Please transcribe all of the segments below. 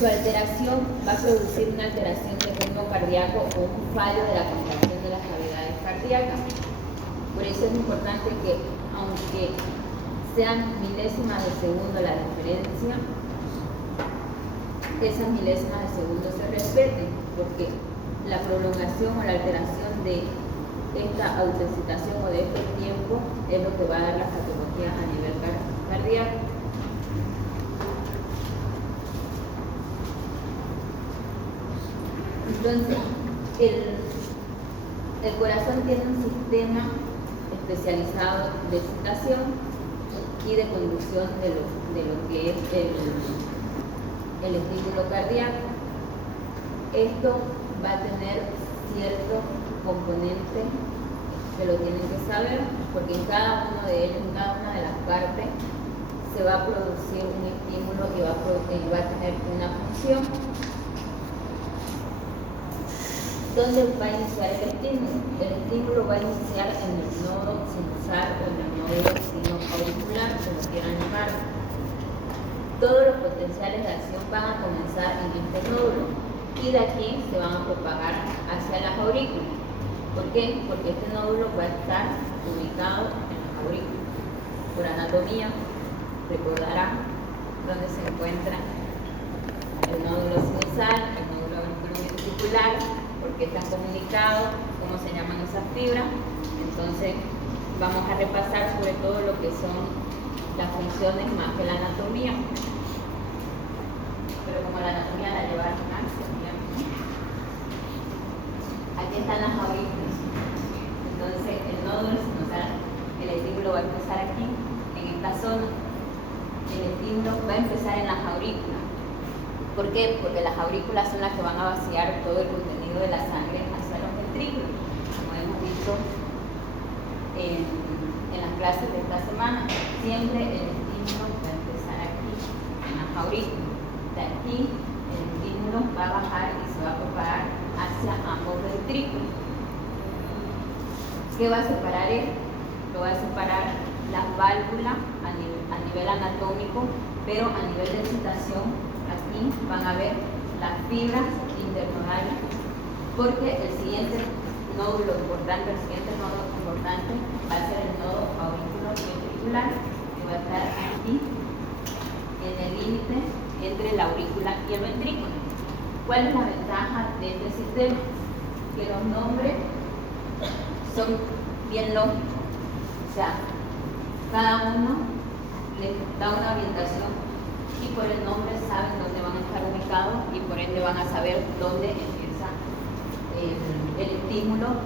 Su alteración va a producir una alteración del ritmo cardíaco o un fallo de la contracción de las cavidades cardíacas. Por eso es importante que, aunque sean milésimas de segundo la diferencia, esas milésimas de segundo se respeten, porque la prolongación o la alteración de esta autoexcitación o de este tiempo es lo que va a dar las patologías a nivel cardíaco. Entonces, el corazón tiene un sistema especializado de excitación y de conducción de lo que es el estímulo cardíaco. Esto va a tener ciertos componentes que lo tienen que saber, porque en cada uno de ellos, en cada una de las partes, se va a producir un estímulo y va a tener una función. ¿Dónde va a iniciar el estímulo? El estímulo va a iniciar en el nodo sinusal o en el nodo sinoauricular, como quieran llamar. Todos los potenciales de acción van a comenzar en este nódulo y de aquí se van a propagar hacia las aurículas. ¿Por qué? Porque este nódulo va a estar ubicado en las aurículas. Por anatomía, recordarán dónde se encuentra el nódulo sinusal, el nódulo auriculoventricular, porque están comunicados, cómo se llaman esas fibras. Entonces vamos a repasar sobre todo lo que son las funciones más que la anatomía, pero como la anatomía la lleva Axel, aquí están las aurículas. Entonces el nódulo sinusal, el estímulo va a empezar aquí, en esta zona. El estímulo va a empezar en las aurículas. ¿Por qué? Porque las aurículas son las que van a vaciar todo el contenido de la sangre hacia los ventrículos, como hemos visto en las clases de esta semana. Siempre el estímulo va a empezar aquí, en las aurículas. De aquí el estímulo va a bajar y se va a propagar hacia ambos ventrículos. ¿Qué va a separar esto? Lo va a separar las válvulas a nivel anatómico, pero a nivel de excitación, aquí van a ver las fibras internodales, porque el siguiente nódulo importante va a ser el nodo auriculoventricular, que va a estar aquí en el límite entre la aurícula y el ventrículo. ¿Cuál es la ventaja de este sistema? Que los nombres son bien lógicos, o sea, cada uno le da una orientación y por el nombre saben dónde van a estar ubicados y por ende van a saber dónde empieza el estímulo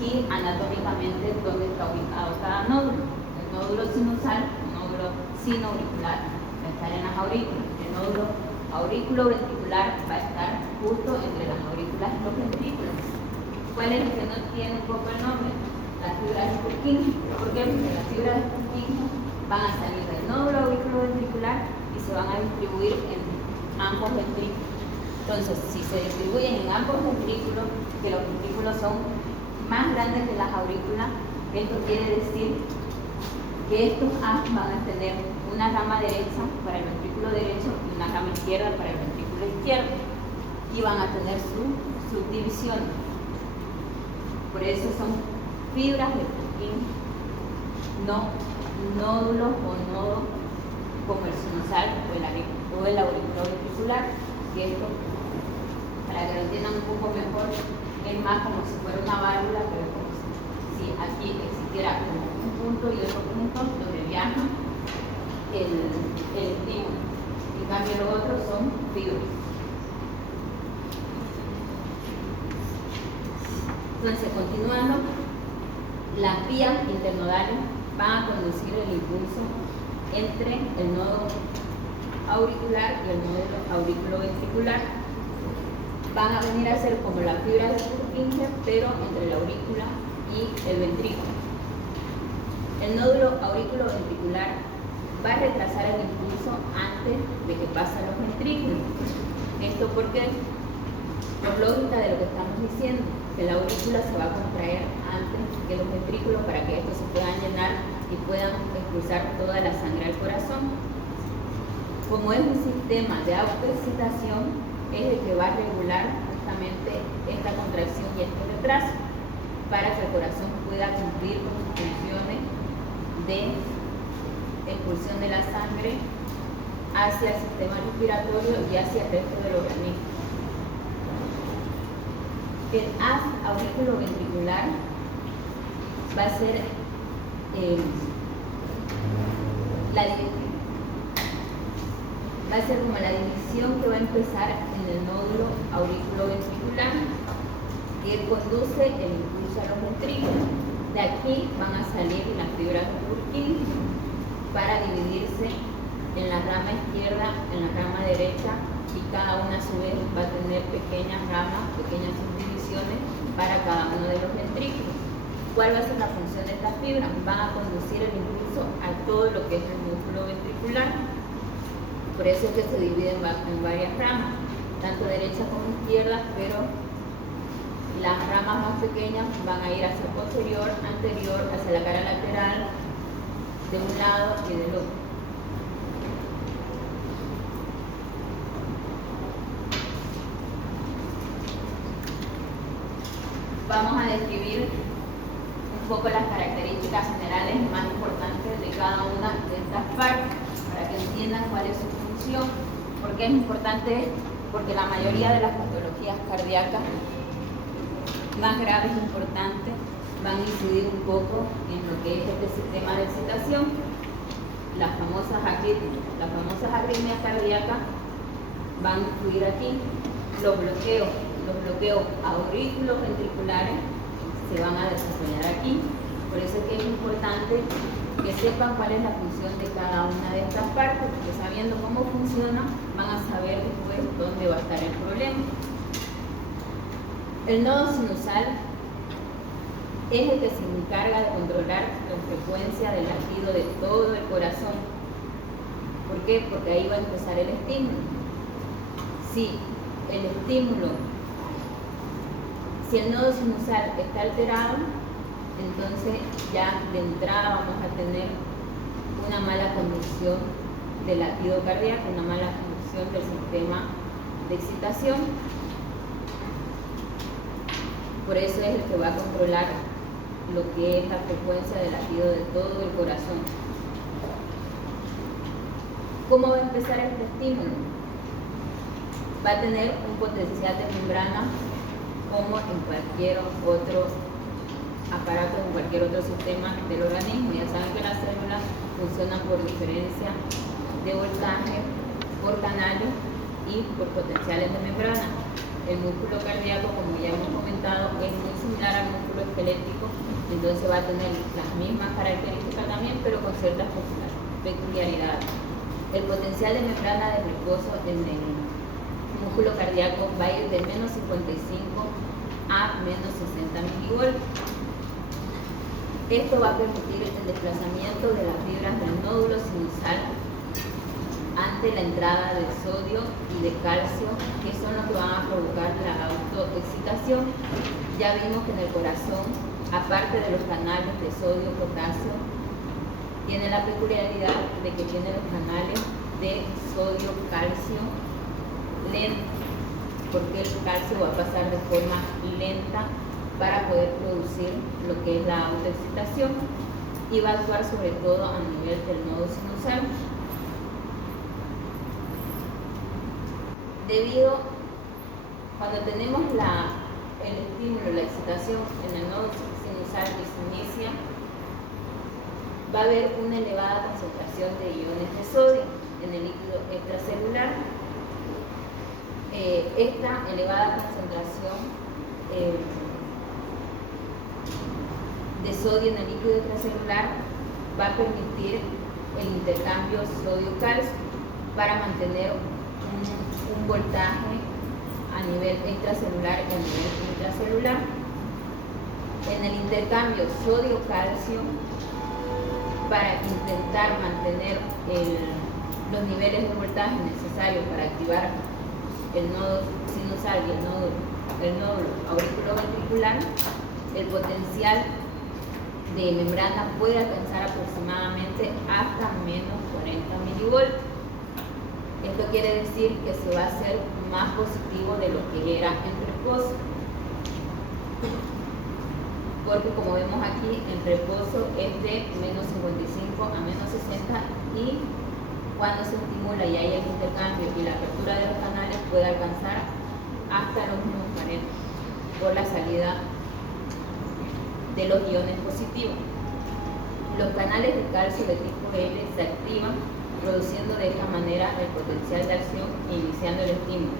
y anatómicamente dónde está ubicado cada nódulo. El nódulo sinusal, el nódulo sinoauricular, va a estar en las aurículas. El nódulo auriculoventricular va a estar justo entre las aurículas y los ventrículos. ¿Cuál es el que no tiene un poco el nombre? Las fibras de Purkinje. ¿Por qué? Porque las fibras de Purkinje van a salir del nódulo auriculoventricular y se van a distribuir en ambos ventrículos. Entonces, si se distribuyen en ambos ventrículos, que los ventrículos son más grandes que las aurículas, esto quiere decir que estos A van a tener una rama derecha para el ventrículo derecho y una rama izquierda para el ventrículo izquierdo, y van a tener su subdivisión. Por eso son fibras de Purkinje, no nódulos o nodos como el sinusal o el auriculoventricular, que esto, para que lo entiendan un poco mejor, es más como si fuera una válvula, pero es como si aquí existiera como un punto y otro punto donde viaja el estímulo. En cambio, los otros son fibras. Entonces, continuando, las vías internodales van a conducir el impulso entre el nodo auricular y el nódulo auriculoventricular. Van a venir a ser como la fibra de Purkinje, pero entre la aurícula y el ventrículo. El nódulo auriculoventricular va a retrasar el impulso antes de que pasen los ventrículos. ¿Esto por qué? Por lógica de lo que estamos diciendo, que la aurícula se va a contraer antes que los ventrículos para que estos se puedan llenar y puedan expulsar toda la sangre al corazón. Como es un sistema de autoexcitación, es el que va a regular justamente esta contracción y este retraso para que el corazón pueda cumplir con sus funciones de expulsión de la sangre hacia el sistema respiratorio y hacia el resto del organismo. El haz auriculoventricular va a ser como la división que va a empezar en el nódulo auriculoventricular que conduce el impulso a los ventrículos. De aquí van a salir las fibras de Purkinje para dividirse en la rama izquierda, en la rama derecha, y cada una a su vez va a tener pequeñas ramas, pequeñas subdivisiones para cada uno de los ventrículos. ¿Cuál va a ser la función de estas fibras? Van a conducir el impulso a todo lo que es el músculo ventricular. Por eso es que se dividen en varias ramas, tanto derecha como izquierda, pero las ramas más pequeñas van a ir hacia el posterior, anterior, hacia la cara lateral, de un lado y del otro. Vamos a describir un poco las características generales más importantes de cada una de estas partes para que entiendan cuál es su función. ¿Por qué es importante esto? Porque la mayoría de las patologías cardíacas más graves e importantes van a incidir un poco en lo que es este sistema de excitación. Las famosas arritmias cardíacas van a influir aquí. Los bloqueos auriculoventriculares se van a desarrollar aquí. Por eso es que es importante que sepan cuál es la función de cada una de estas partes, porque sabiendo cómo funciona, van a saber después dónde va a estar el problema. El nodo sinusal es el que se encarga de controlar la frecuencia del latido de todo el corazón. ¿Por qué? Porque ahí va a empezar el estímulo. Si el nodo sinusal está alterado, entonces ya de entrada vamos a tener una mala conducción del latido cardíaco, una mala conducción del sistema de excitación. Por eso es el que va a controlar lo que es la frecuencia del latido de todo el corazón. ¿Cómo va a empezar este estímulo? Va a tener un potencial de membrana como en cualquier otro aparato, en cualquier otro sistema del organismo. Ya saben que las células funcionan por diferencia de voltaje, por canales y por potenciales de membrana. El músculo cardíaco, como ya hemos comentado, es muy similar al músculo esquelético, entonces va a tener las mismas características también, pero con ciertas peculiaridades. El potencial de membrana de reposo en el músculo cardíaco va a ir de menos 55 a menos 60 milivoltios. Esto va a permitir el desplazamiento de las fibras del nódulo sinusal ante la entrada de sodio y de calcio, que son los que van a provocar la autoexcitación. Ya vimos que en el corazón, aparte de los canales de sodio y potasio, tiene la peculiaridad de que tiene los canales de sodio-calcio lento, porque el calcio va a pasar de forma lenta para poder producir lo que es la autoexcitación y va a actuar sobre todo a nivel del nodo sinusal. Cuando tenemos el estímulo, la excitación en el nodo sinusal que se inicia, va a haber una elevada concentración de iones de sodio en el líquido extracelular. Esta elevada concentración de sodio en el líquido extracelular va a permitir el intercambio sodio-calcio para mantener un voltaje a nivel extracelular y a nivel intracelular. En el intercambio sodio-calcio, para intentar mantener los niveles de voltaje necesarios para activar el nodo sinusal y el nódulo auriculoventricular, el potencial de membrana puede alcanzar aproximadamente hasta menos 40 milivoltios. Esto quiere decir que se va a hacer más positivo de lo que era en reposo. Porque como vemos aquí, en reposo es de menos 55 a menos 60 y cuando se estimula y hay el intercambio y la apertura de los canales puede alcanzar hasta los menos 40 por la salida de los iones positivos. Los canales de calcio de tipo L se activan produciendo de esta manera el potencial de acción e iniciando el estímulo.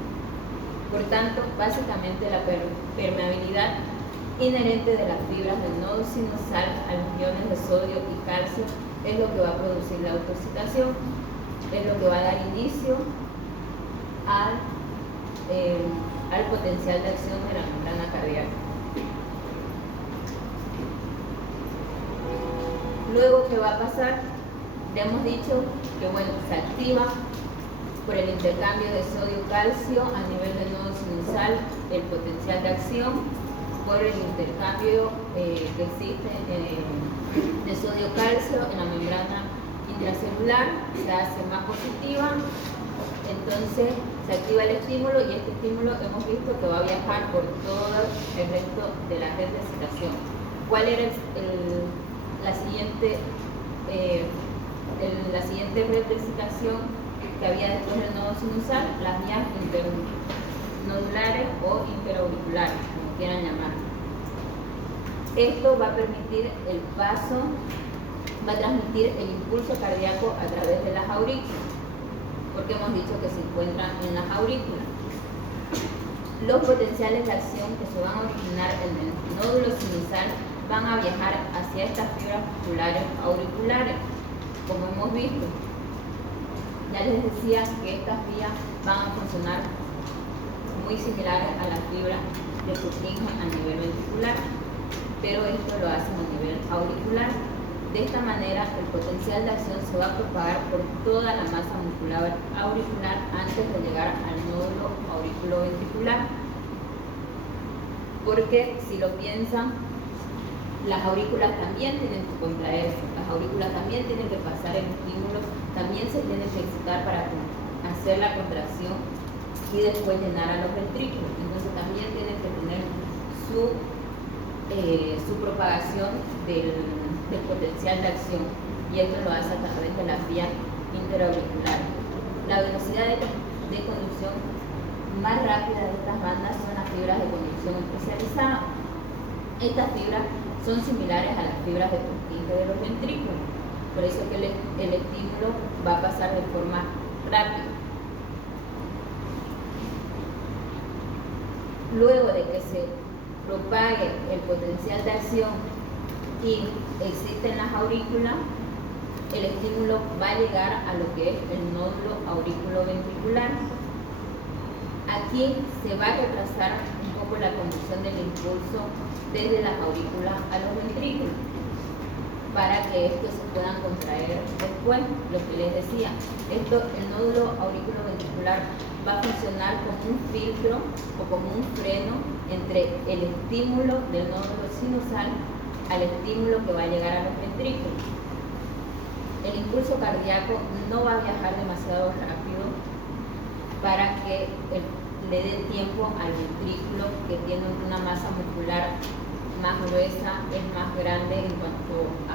Por tanto, básicamente la permeabilidad inherente de las fibras del nodo sinusal a los iones de sodio y calcio es lo que va a producir la autoexcitación, es lo que va a dar inicio al potencial de acción de la membrana cardíaca. Luego, ¿qué va a pasar? Le hemos dicho que bueno, se activa por el intercambio de sodio-calcio a nivel del nodo sinusal el potencial de acción, por el intercambio que existe de sodio-calcio en la membrana intracelular, se hace más positiva, entonces se activa el estímulo y este estímulo hemos visto que va a viajar por todo el resto de la red de excitación. ¿Cuál era la siguiente red de excitación que había después del nodo sinusal? Las vías internodulares o interauriculares, como quieran llamar. Esto va a permitir el paso, va a transmitir el impulso cardíaco a través de las aurículas, porque hemos dicho que se encuentran en las aurículas. Los potenciales de acción que se van a originar en el nódulo sinusal van a viajar hacia estas fibras musculares auriculares, como hemos visto. Ya les decía que estas vías van a funcionar muy similares a las fibras de Purkinje a nivel ventricular, pero esto lo hacen a nivel auricular. De esta manera, el potencial de acción se va a propagar por toda la masa muscular auricular antes de llegar al nódulo auriculoventricular. Porque si lo piensan, las aurículas también tienen que contraerse, las aurículas también tienen que pasar el estímulo, también se tienen que excitar para hacer la contracción y después llenar a los ventrículos. Entonces también tienen que tener su propagación del potencial de acción, y esto lo hace a través de las vías interauriculares. La velocidad de conducción más rápida de estas bandas son las fibras de conducción especializada. Estas fibras son similares a las fibras de Purkinje de los ventrículos, por eso que el estímulo va a pasar de forma rápida. Luego de que se propague el potencial de acción y existen las aurículas, el estímulo va a llegar a lo que es el nódulo auriculoventricular. Aquí se va a retrasar un poco la conducción del impulso desde las aurículas a los ventrículos para que estos se puedan contraer después. Lo que les decía, el nódulo auriculoventricular va a funcionar como un filtro o como un freno entre el estímulo del nódulo sinusal al estímulo que va a llegar a los ventrículos. El impulso cardíaco no va a viajar demasiado rápido para que le dé tiempo al ventrículo, que tiene una masa muscular más gruesa, es más grande en cuanto a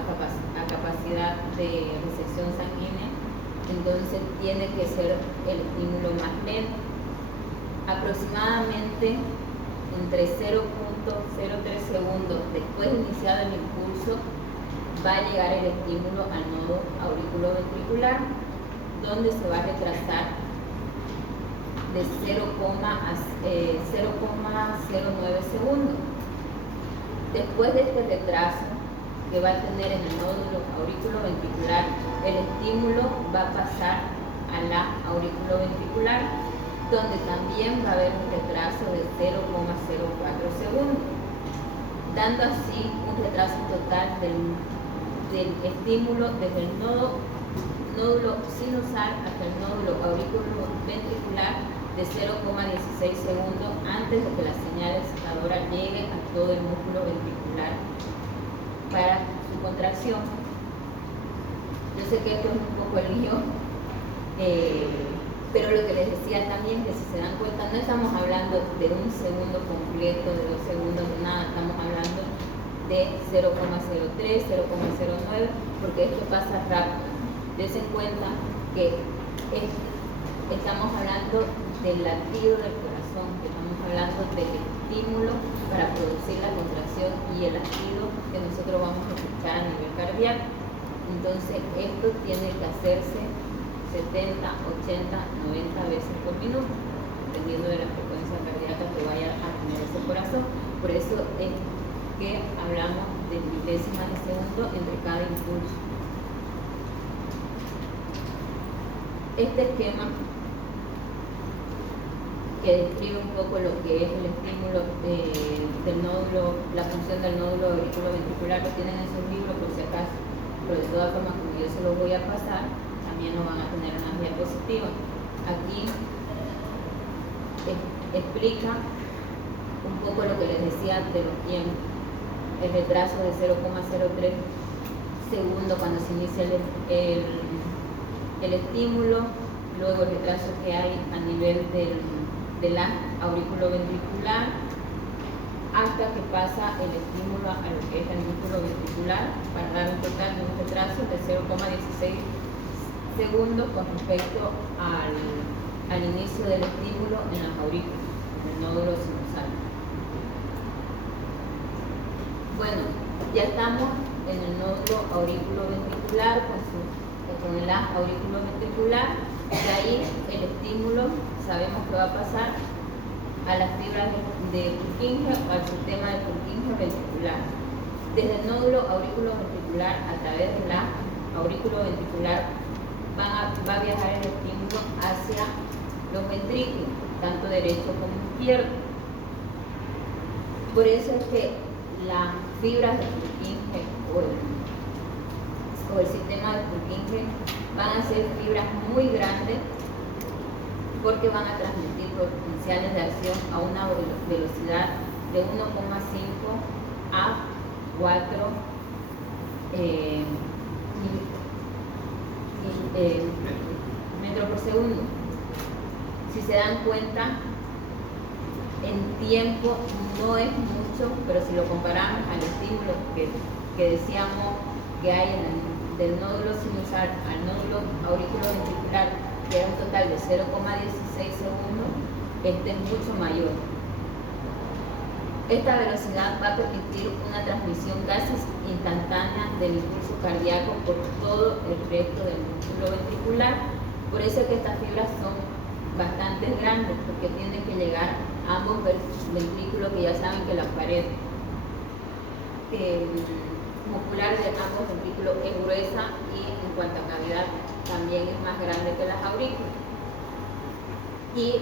capacidad de recepción sanguínea, entonces tiene que ser el estímulo más lento. Aproximadamente entre 0.03 segundos después de iniciado el impulso va a llegar el estímulo al nodo auriculoventricular, donde se va a retrasar de 0,09 segundos. Después de este retraso que va a tener en el nódulo auriculoventricular, el estímulo va a pasar a la auriculoventricular, donde también va a haber un retraso de 0,04 segundos, dando así un retraso total del estímulo desde el nódulo sinusal hasta el nódulo auriculoventricular de 0,16 segundos antes de que la señal excitadora llegue a todo el músculo ventricular para su contracción. Yo sé que esto es un poco lío, Pero lo que les decía también, que si se dan cuenta, no estamos hablando de un segundo completo, de 2 segundos, de nada, estamos hablando de 0,03, 0,09, porque esto pasa rápido. Dense en cuenta que estamos hablando del latido del corazón, que estamos hablando del estímulo para producir la contracción y el latido que nosotros vamos a escuchar a nivel cardíaco. Entonces esto tiene que hacerse 70, 80, 90 veces por minuto, dependiendo de la frecuencia cardíaca que vaya a tener ese corazón. Por eso es que hablamos de milésimas de segundo entre cada impulso. Este esquema que describe un poco lo que es el estímulo del nódulo, la función del nódulo auriculoventricular, lo tienen en sus libros por si acaso, pero de todas formas, como yo se los voy a pasar, también lo van a tener en las diapositivas. Aquí explica un poco lo que les decía de los tiempos. El retraso de 0,03 segundos cuando se inicia el estímulo, luego el retraso que hay a nivel de la auriculoventricular hasta que pasa el estímulo a lo que es el músculo ventricular, para dar un total de un retraso de 0,16 segundos con respecto al inicio del estímulo en las aurículas, en el nódulo sinusal. Bueno, ya estamos en el nódulo auriculoventricular con el auriculoventricular, y ahí el estímulo sabemos que va a pasar a las fibras de Purkinje o al sistema de Purkinje ventricular. Desde el nódulo auriculoventricular a través de la auriculoventricular va a viajar el estímulo hacia los ventrículos, tanto derecho como izquierdo. Por eso es que las fibras de Purkinje o el sistema de Purkinje van a ser fibras muy grandes, porque van a transmitir potenciales de acción a una velocidad de 1,5 a 4 metros por segundo. Si se dan cuenta, en tiempo no es mucho, pero si lo comparamos al estímulo que decíamos que hay del nódulo sinusal al nódulo auriculoventricular, que era un total de 0,16 segundos, este es mucho mayor. Esta velocidad va a permitir una transmisión casi instantánea del impulso cardíaco por todo el resto del músculo ventricular. Por eso es que estas fibras son bastante grandes, porque tienen que llegar a ambos ventrículos, que ya saben que la pared muscular de ambos ventrículos es gruesa y en cuanto a cavidad también es más grande que las aurículas. Y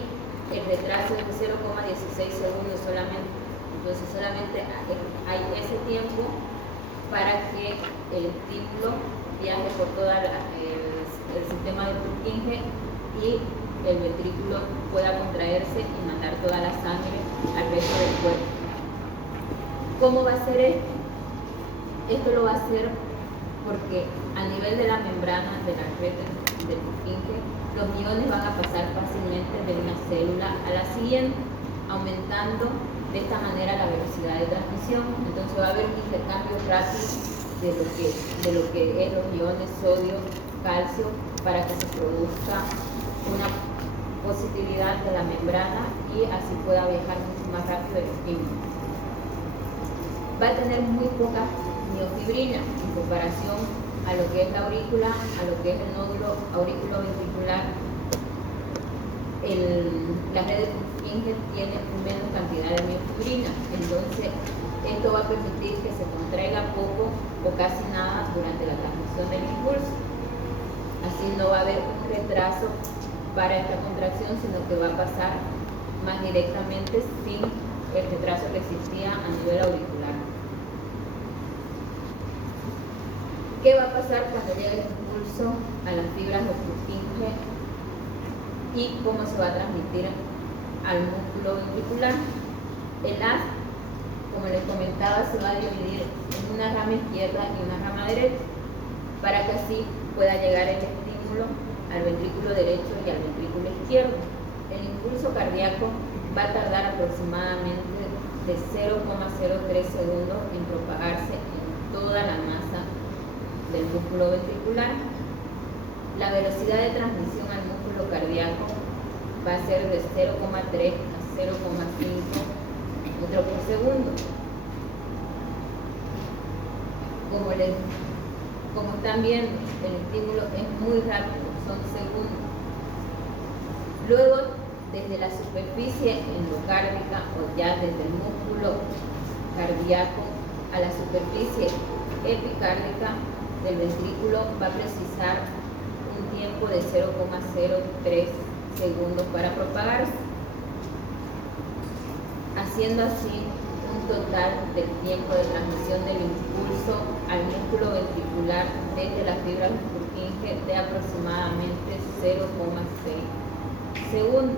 el retraso es de 0,16 segundos solamente. Entonces solamente hay ese tiempo para que el estímulo viaje por todo el sistema de Purkinje y el ventrículo pueda contraerse y mandar toda la sangre al resto del cuerpo. ¿Cómo va a ser esto? Esto lo va a hacer porque a nivel de la membrana de la red del Purkinje, los iones van a pasar fácilmente de una célula a la siguiente, aumentando de esta manera la velocidad de transmisión. Entonces va a haber un intercambio rápido de lo que es los iones sodio, calcio, para que se produzca una positividad de la membrana y así pueda viajar mucho más rápido el estímulo. Va a tener muy poca miofibrina en comparación a lo que es la aurícula, a lo que es el nódulo auriculoventricular. La red de Purkinje tiene menos cantidad de miofibrina, entonces esto va a permitir que se contraiga poco o casi nada durante la transmisión del impulso. Así no va a haber un retraso para esta contracción, sino que va a pasar más directamente sin el retraso que existía a nivel auricular. ¿Qué va a pasar cuando llegue el impulso a las fibras de Purkinje y cómo se va a transmitir al músculo ventricular? El haz, como les comentaba, se va a dividir en una rama izquierda y una rama derecha, para que así pueda llegar el estímulo al ventrículo derecho y al ventrículo izquierdo. El impulso cardíaco va a tardar aproximadamente de 0,03 segundos en propagarse en toda la masa del músculo ventricular. La velocidad de transmisión al músculo cardíaco va a ser de 0,3 a 0,5 metros por segundo. Como están viendo, el estímulo es muy rápido, son segundos. Luego, desde la superficie endocárdica o ya desde el músculo cardíaco a la superficie epicárdica del ventrículo va a precisar un tiempo de 0,03 segundos para propagarse, haciendo así un total del tiempo de transmisión del impulso al músculo ventricular desde la fibra de Purkinje de aproximadamente 0,6 segundos.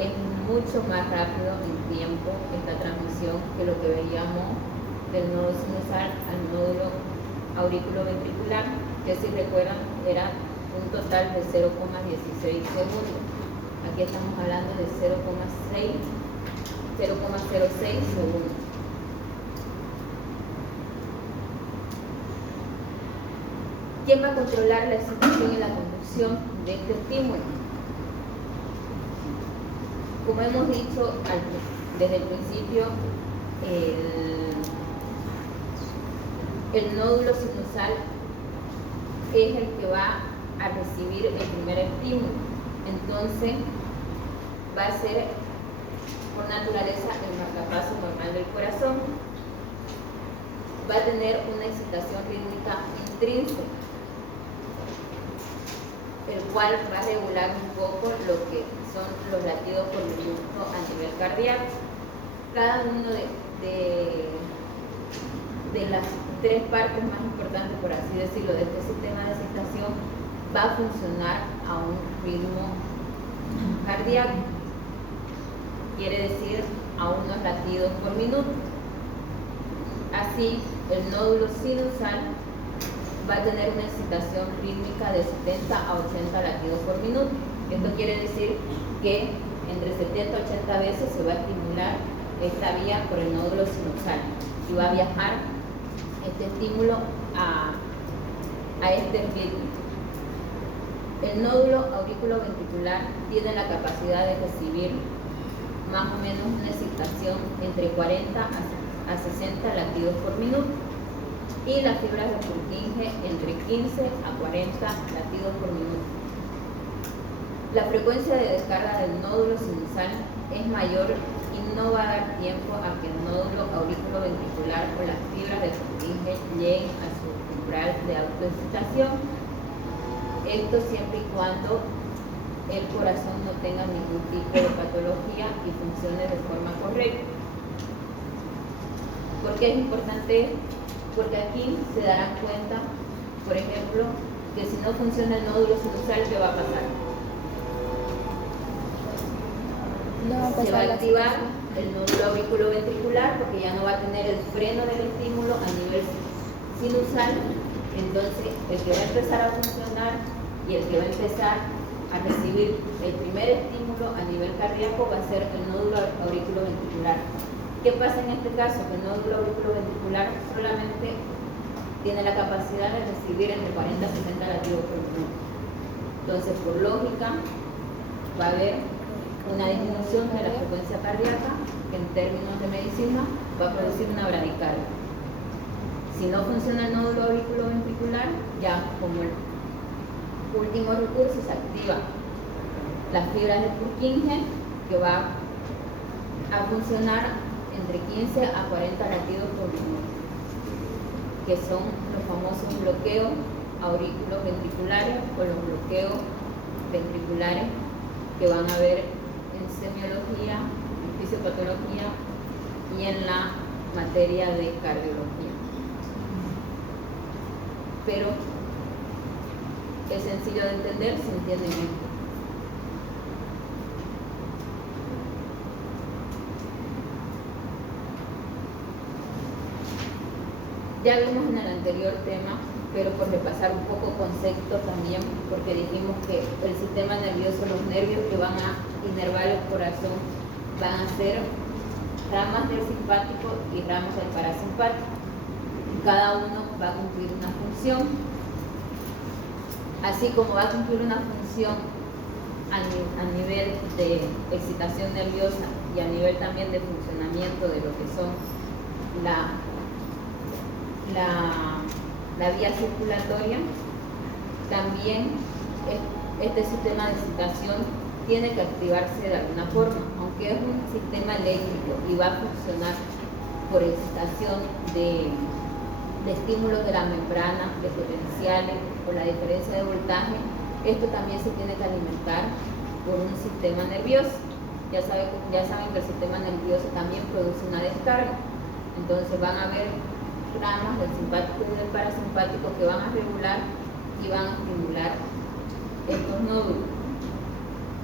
Es mucho más rápido en tiempo esta transmisión que lo que veíamos del nódulo sinusal al nódulo auriculoventricular, que si recuerdan era un total de 0,16 segundos. Aquí estamos hablando de 0,06 segundos. ¿Quién va a controlar la excitación y la conducción de este estímulo? Como hemos dicho desde el principio, el nódulo sinusal es el que va a recibir el primer estímulo. Entonces, va a ser por naturaleza el marcapaso normal del corazón. Va a tener una excitación rítmica intrínseca, el cual va a regular un poco lo que son los latidos por minuto a nivel cardíaco. Cada uno de las tres partes más importantes, por así decirlo, de este sistema de excitación va a funcionar a un ritmo cardíaco, quiere decir a unos latidos por minuto. Así, el nódulo sinusal va a tener una excitación rítmica de 70 a 80 latidos por minuto. Esto quiere decir que entre 70 a 80 veces se va a estimular esta vía por el nódulo sinusal y va a viajar este estímulo a este ritmo. El nódulo auriculoventricular tiene la capacidad de recibir más o menos una excitación entre 40 a 60 latidos por minuto y las fibras de Purkinje entre 15 a 40 latidos por minuto. La frecuencia de descarga del nódulo sinusal es mayor y no va a dar tiempo a que el nódulo auriculoventricular o las fibras de Purkinje lleguen a su umbral de autoexcitación. Esto siempre y cuando el corazón no tenga ningún tipo de patología y funcione de forma correcta. ¿Por qué es importante? Porque aquí se darán cuenta, por ejemplo, que si no funciona el nódulo sinusal, ¿qué va a pasar? Se va a activar el nódulo auriculoventricular porque ya no va a tener el freno del estímulo a nivel sinusal. Entonces, el que va a empezar a funcionar y el que va a empezar a recibir el primer estímulo a nivel cardíaco va a ser el nódulo auriculoventricular. ¿Qué pasa en este caso? Que el nódulo auriculoventricular solamente tiene la capacidad de recibir entre 40 a 60 latidos por minuto. Entonces, por lógica, va a haber una disminución de la frecuencia cardíaca que en términos de medicina va a producir una bradicardia. Si no funciona el nódulo auriculoventricular, ya como el último recurso se activa las fibras de Purkinje, que va a funcionar entre 15 a 40 latidos por minuto, que son los famosos bloqueos auriculoventriculares o los bloqueos ventriculares que van a ver en semiología, en fisiopatología y en la materia de cardiología. Pero es sencillo de entender si entienden esto. Ya vimos en el anterior tema pero por repasar un poco concepto también, porque dijimos que el sistema nervioso, los nervios que van a inervar el corazón van a ser ramas del simpático y ramas del parasimpático. Cada uno va a cumplir una función. Así como va a cumplir una función a nivel de excitación nerviosa y a nivel también de funcionamiento de lo que son la vía circulatoria, también este sistema de excitación tiene que activarse de alguna forma, aunque es un sistema eléctrico y va a funcionar por excitación de estímulos de la membrana, de potenciales, por la diferencia de voltaje. Esto también se tiene que alimentar por un sistema nervioso. Ya saben que el sistema nervioso también produce una descarga. Entonces van a haber ramas del simpático y del parasimpático que van a regular y van a estimular estos nódulos.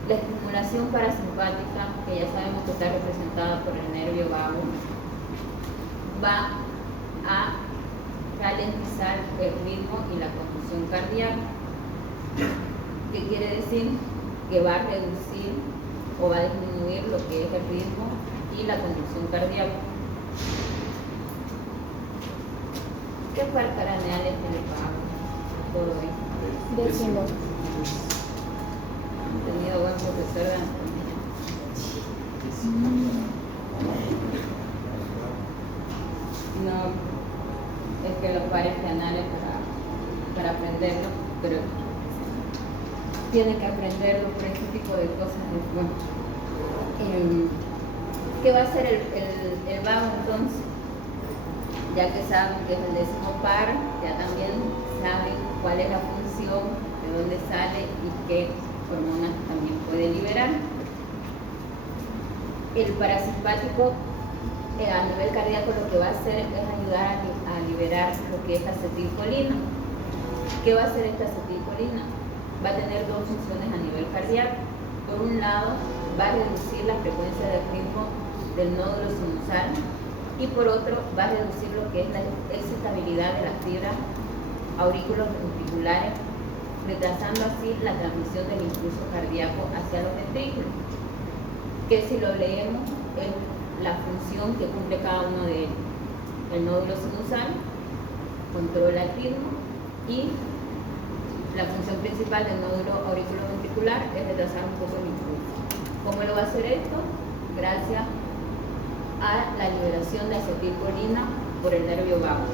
La estimulación parasimpática, que ya sabemos que está representada por el nervio vago, va a ralentizar el ritmo y la conducción cardíaca. ¿Qué quiere decir? Que va a reducir o va a disminuir lo que es el ritmo y la conducción cardíaca. ¿Qué fue el craneal estelepágo? Todo esto. Décimo. He tenido buen profesor de anatomía. No, es que los pares canales para aprenderlo, pero tienen que aprenderlo por este tipo de cosas después. ¿Qué va a hacer el vago entonces? Ya que saben que es el décimo par, ya también saben cuál es la función, de dónde sale y qué hormonas también puede liberar. El parasimpático a nivel cardíaco lo que va a hacer es ayudar a liberar lo que es la acetilcolina. ¿Qué va a hacer esta acetilcolina? Va a tener dos funciones a nivel cardíaco. Por un lado, va a reducir la frecuencia del ritmo del nódulo sinusal y por otro, va a reducir lo que es la excitabilidad de las fibras auriculoventriculares, retrasando así la transmisión del impulso cardíaco hacia los ventrículos, que si lo leemos es la función que cumple cada uno de ellos. El nódulo sinusal controla el ritmo y la función principal del nódulo auriculoventricular es retrasar un poco el impulso. ¿Cómo lo va a hacer esto? Gracias a la liberación de acetilcolina por el nervio vago.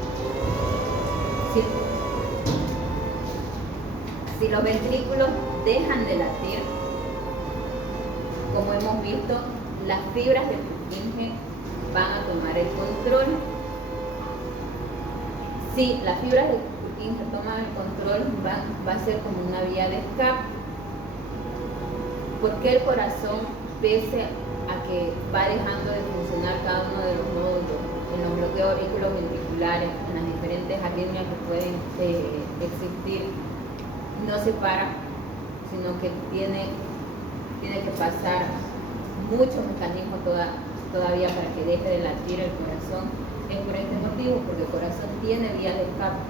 Si los ventrículos dejan de latir, como hemos visto, las fibras del Purkinje van a tomar el control. Si las fibras del Purkinje toman el control, va a ser como una vía de escape. Porque el corazón, pese a que va dejando de funcionar cada uno de los nódulos, en los bloqueos auriculoventriculares, en las diferentes arritmias que pueden existir, no se para, sino que tiene que pasar muchos mecanismos todavía para que deje de latir el corazón. Es por este motivo, porque el corazón tiene vías de escape,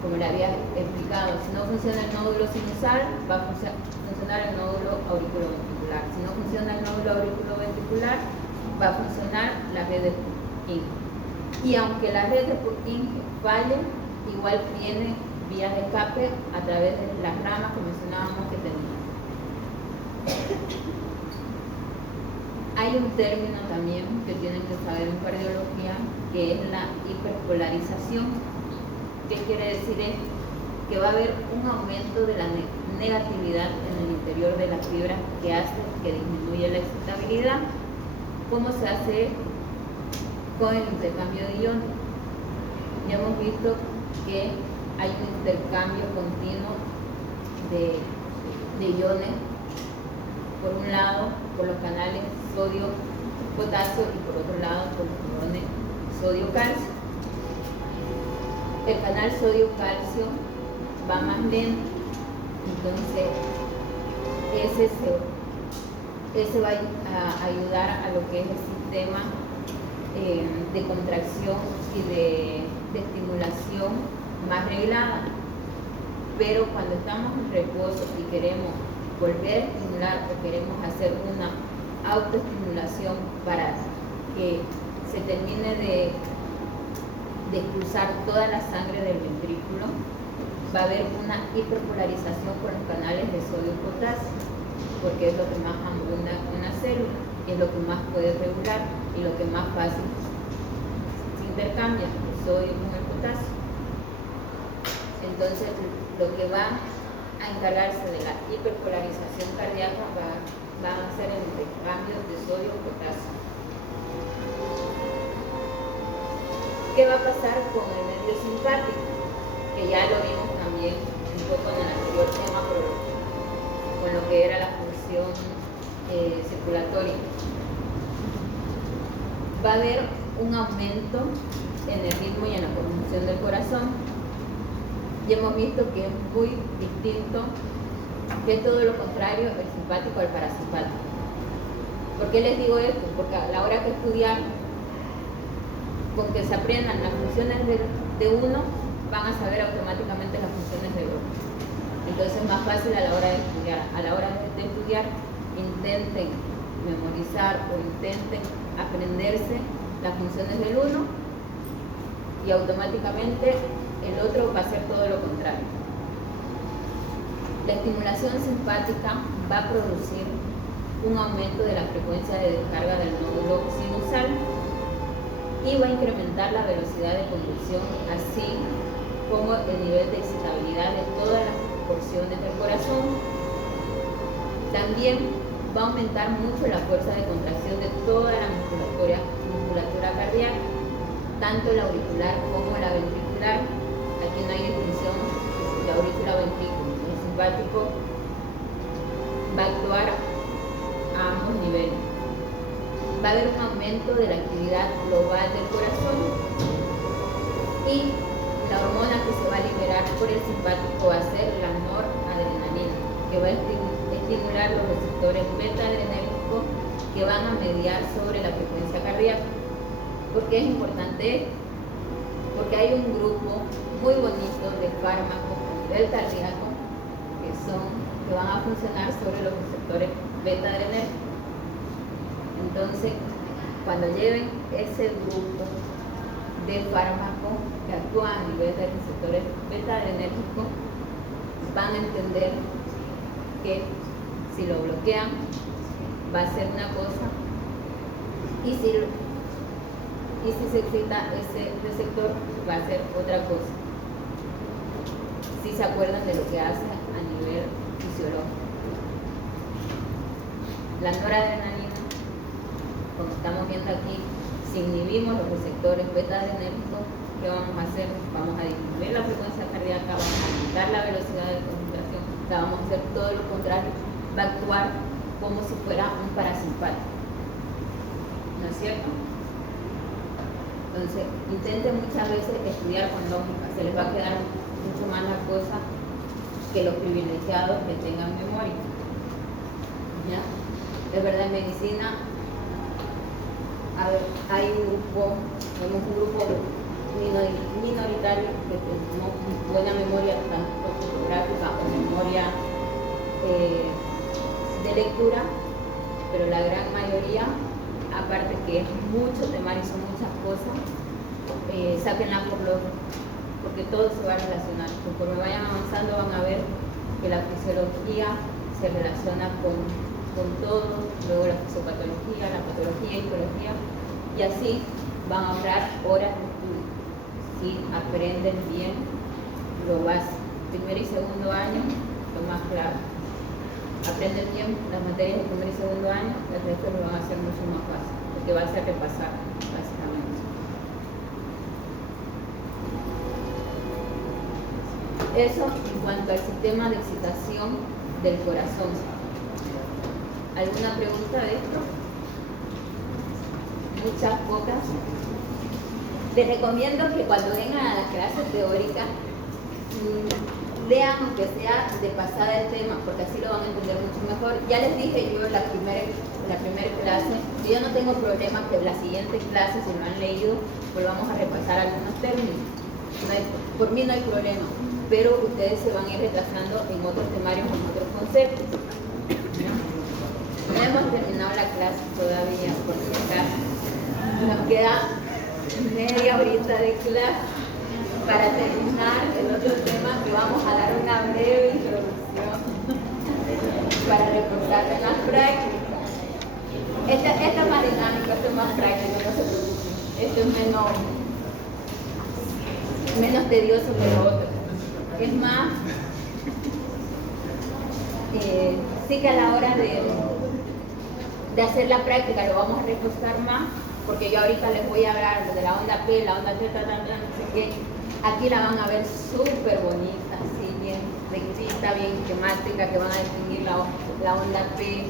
como le había explicado. Si no funciona el nódulo sinusal, va a funcionar el nódulo auriculoventricular. Si no funciona el nódulo auriculoventricular, va a funcionar la red de Purkinje. Y aunque la red de Purkinje falle, igual tiene vías de escape a través de las ramas que mencionábamos que tenía. Hay un término también que tienen que saber en cardiología, que es la hiperpolarización. ¿Qué quiere decir esto? Que va a haber un aumento de la negatividad en el interior de las fibras que hace que disminuya la excitabilidad. ¿Cómo se hace con el intercambio de iones? Ya hemos visto que hay un intercambio continuo de iones, por un lado por los canales sodio-potasio y por otro lado por los iones sodio-calcio. El canal sodio-calcio va más lento, entonces ese va a ayudar a lo que es el sistema de contracción y de estimulación más reglada. Pero cuando estamos en reposo y queremos volver a estimular o queremos hacer una autoestimulación para que se termine de expulsar toda la sangre del ventrículo, va a haber una hiperpolarización por los canales de sodio y potasio, porque es lo que más hambruna una célula, y es lo que más puede regular y lo que más fácil se intercambia el sodio con el potasio. Entonces, lo que va a encargarse de la hiperpolarización cardíaca va a ser el intercambio de sodio y potasio. ¿Qué va a pasar con el nervio simpático? Que ya lo vimos también un poco en el anterior tema, pero con lo que era la función circulatoria. Va a haber un aumento en el ritmo y en la conducción del corazón. Y hemos visto que es muy distinto, que es todo lo contrario el simpático al parasimpático. ¿Por qué les digo esto? Porque a la hora que estudiar, con que se aprendan las funciones de uno, van a saber automáticamente las funciones del otro. Entonces es más fácil a la hora de estudiar. A la hora de estudiar, intenten memorizar o intenten aprenderse las funciones del uno y automáticamente el otro va a hacer todo lo contrario. La estimulación simpática va a producir un aumento de la frecuencia de descarga del nódulo sinusal y va a incrementar la velocidad de conducción, así como el nivel de excitabilidad de todas las porciones del corazón. También va a aumentar mucho la fuerza de contracción de toda la musculatura cardíaca, tanto la auricular como la ventricular. Aquí no hay distinción de aurícula ventrículo. El simpático va a actuar a ambos niveles. Va a haber un aumento de la actividad global del corazón y la hormona que se va a liberar por el simpático va a ser la noradrenalina, que va a estimular los receptores beta-adrenérgicos que van a mediar sobre la frecuencia cardíaca. ¿Por qué es importante esto? Porque hay un grupo muy bonito de fármacos a nivel cardíaco que van a funcionar sobre los receptores beta-adrenérgicos. Entonces, cuando lleven ese grupo de fármacos que actúan a nivel de receptores beta-adrenérgicos, van a entender que si lo bloquean va a ser una cosa y si se excita ese receptor va a ser otra cosa. Si se acuerdan de lo que hace a nivel fisiológico. La noradrenalina, como estamos viendo aquí, si inhibimos los receptores beta-adrenérgicos, ¿qué vamos a hacer? Vamos a disminuir la frecuencia cardíaca, vamos a aumentar la velocidad de concentración, o sea, vamos a hacer todo lo contrario, va a actuar como si fuera un parasimpático. ¿No es cierto? Entonces, intenten muchas veces estudiar con lógica, se les va a quedar mucho más la cosa que los privilegiados que tengan memoria. ¿Ya? Es verdad, en medicina hay un grupo minoritario que tenemos buena memoria, tanto fotográfica o memoria de lectura, pero la gran mayoría, aparte que es mucho temario y son muchas cosas, sáquenla por lógica, porque todo se va a relacionar. Conforme vayan avanzando van a ver que la fisiología se relaciona con todo, luego la fisiopatología, la patología, histología, y así van a ahorrar horas de estudio si aprenden bien lo básico. Primer y segundo año, lo más claro. Aprenden bien las materias de primer y segundo año, el resto lo van a hacer mucho más fácil, porque va a ser repasar, básicamente. Eso en cuanto al sistema de excitación del corazón. ¿Alguna pregunta de esto? Muchas, pocas. Les recomiendo que cuando vengan a las clases teóricas lean aunque sea de pasada el tema, porque así lo van a entender mucho mejor. Ya les dije yo en la primera clase que yo no tengo problema que en la siguiente clase, si lo han leído, volvamos a repasar algunos términos. por mí no hay problema, pero ustedes se van a ir retrasando en otros temarios, en otros conceptos. No hemos terminado la clase todavía, por si acaso. Nos queda media horita de clase para terminar el otro tema, que vamos a dar una breve introducción para reforzar en las prácticas. Esta es más dinámica, esto es más práctico, no se preocupen. Esto es menos tedioso que lo otro. Es más, sí que a la hora de hacer la práctica lo vamos a reforzar más, porque yo ahorita les voy a hablar de la onda P, la onda T, no sé qué. Aquí la van a ver súper bonita, así bien rectita, bien esquemática, que van a distinguir la onda P,